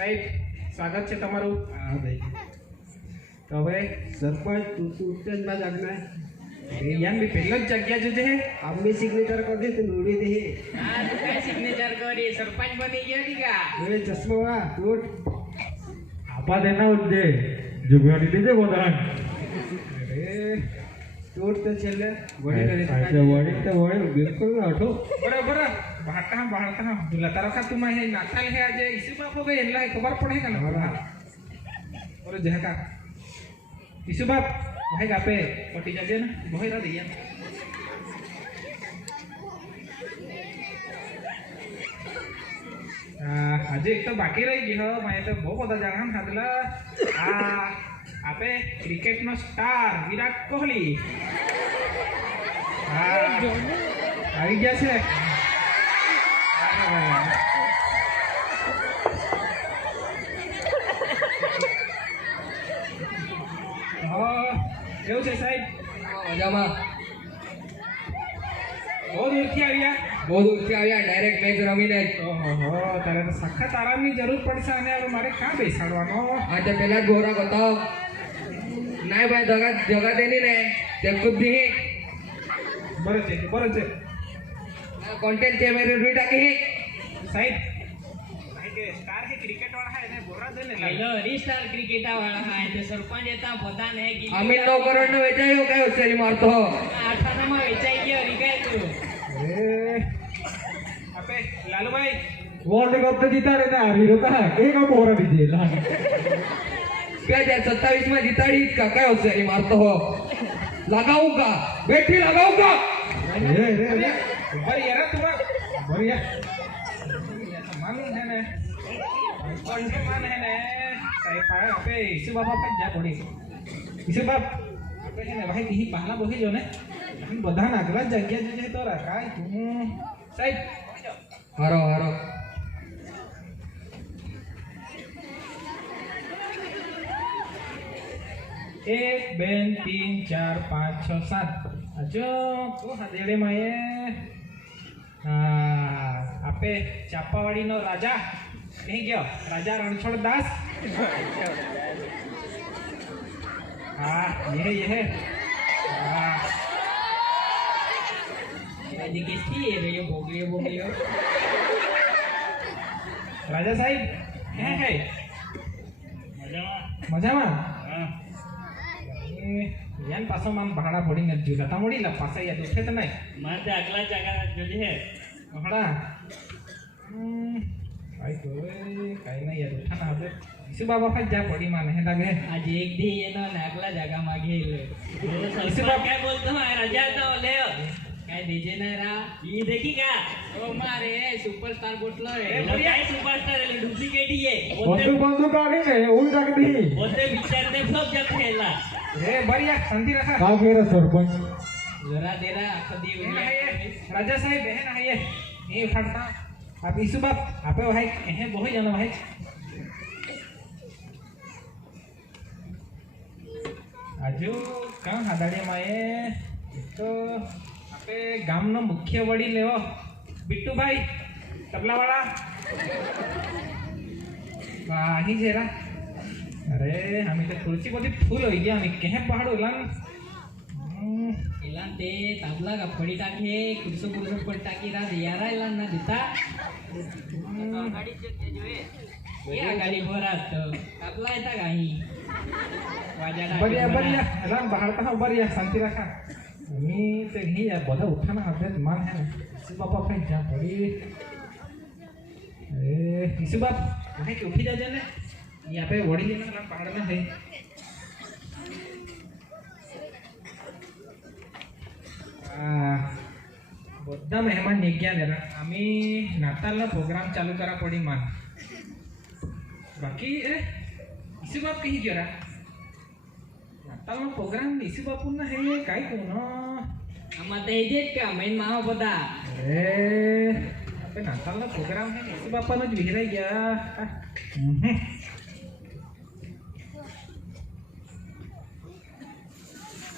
સાહેબ સ્વાગત છે તમારું. હા ભાઈ. તો હવે સરપંચ તું ઉત્તેજ માં જાગના યાર મેં પહેલો જ જગ્યા જોજે હે. આમની સિગ્નેચર कर दे तो नोड़ी दे हाँ तू काय सिग्नेचर करी सरपंच बनी गया की का ए चश्मा वा नोट आपा देना उद्दे जुगाड़ी दीजिए बोधान अरे नोट तो चले बड़ी करे ऐसे वाड़ी तो वाड़ी बिल्कुल ना हटो बरोबर बाहरता तुला तारा का तुम्हा हे नाताल हे आज इसी बाप हो गए इनला खबर पड़े का ना और जह का इसी बाप भाई गापे पटी जाजे ना भाई रा दिया आज एक तो बाकी रही गई हो मैं तो बहुत बड़ा जगह हादला आपे क्रिकेट नो स्टार विराट कोहली आई गया છે કેવું છે સાહેબ મજામાં બહુ દૂરથી આવ્યા બહુ દૂરથી આવ્યા ડાયરેક્ટ મેચ રમીને ઓહો તારે તો સખત આરામની જરૂર પડશે અને હવે મારે ક્યાં બેસાડવાનો આજે પેલા ગોરા બતાવ ના ભાઈ જગા દેની ને તે ખુદ દી બરોબર છે કોન્ટેન્ટ છે મેરે રૂઈ ટાકી સાહેબ ભાઈ કે સ્ટાર હે ક્રિકેટ વાળા હે એને બોરા દે ને હેલો રીસ્ટાર ક્રિકેટા વાળા હા તે સરપંચ હતા પોતાને અમિત 9 કરોડ નો વેચાયો કયો સેરી મારતો આઠાનામાં વેચાઈ ગયો રીગાય તું અરે આપે લાલુભાઈ वर्ल्ड कप तो जीता रहता है हीरो का एक और बोरा दीजिए ला 2027 में जिताड़ी का कयो सेरी मारतो हो लगाऊंगा बैठी लगाऊंगा रे रे रे बरी यार तुम बढ़िया मान है ने कौन से मान है ने साहेब पाए आपे इसी बाबा पे जा पड़ी इसी बाप आपे है ने भाई कहीं पहला बोही जो ने हम બધા નાગલા જગ્યા જે તો રખાય તું સાહેબ हारो हारो 1 2 3 4 5 6 7 અજો તો હદેડે માં આપે ચાપાવાડીનો રાજા કહી ગયો રાજા રણછોડ દાસ હા ये હા આજે કિસકી રહ્યો બોગલિયો રાજા સાહેબ હે મજામાં यान पासो माम भाड़ा पड़ी न जुला तामोड़ी ला पासा या दुखे त नहीं મારે આગલા જગા જોજે હે भाड़ा भाई तो काई नहीं यार उठा ना दे इसी बाबा का जा पड़ी मान है लगे આજે એક દી એનો નાગલા જગા માગે इसी बाप क्या बोलतो है राजा तो ले काय देजे ना रा ई देखी का ओ मारे सुपरस्टार बोटलो है काय सुपरस्टार એટલે ડુપ્લિકેટ હે बंदूक बंदूक आ गई है वो रख दी પોતે વિચાર ને ફ્લોપ જત ખેલા ए बढ़िया शांति रखा का मेरा सरपंच જરા દેરા આખો દી ये ना है ये राजा साहब है ना है ये नहीं उठाता अब इसी बाप आपे भाई है बहुत जाना भाई आजू कहाँ हादाड़िया में तो आपे गाम नो मुख्य वड़ी लेवो बिट्टू भाई तबला वाला वाही जेरा अरे हमें तो खुर्ची बधी फूल हो गया हमें कहे पहाड़ उलान इलान ते ताबला का फड़ी टाके कुर्सो पर टाकी रा यारा इलान ना देता ये गाड़ी भरा तो ताबला येता काही वाजाडा बढ़िया बढ़िया राम बाहर का बढ़िया शांति रखा मी ते नहीं यार बोला उठाना हाथ मान है ना इसी बाप अपने जा पड़ी इसी बाप भाई के उठी जा जाने यहाँ पे वड़ी लेना ना पहाड़ में है બધા મહેમાન નીકળ્યા ને અમે નાતાલનો પ્રોગ્રામ ચાલુ કરા પડી માન બાકી એ ઈસુ બાપ કહી ગયો નાતાલનો પ્રોગ્રામ ઈસુ બાપુના હે કાઈ કોનો આમાં તો એ જ કે મેન માવો બધા અરે આપણે નાતાલનો પ્રોગ્રામ હે ઈસુ બાપાનો જ વિહરાઈ ગયા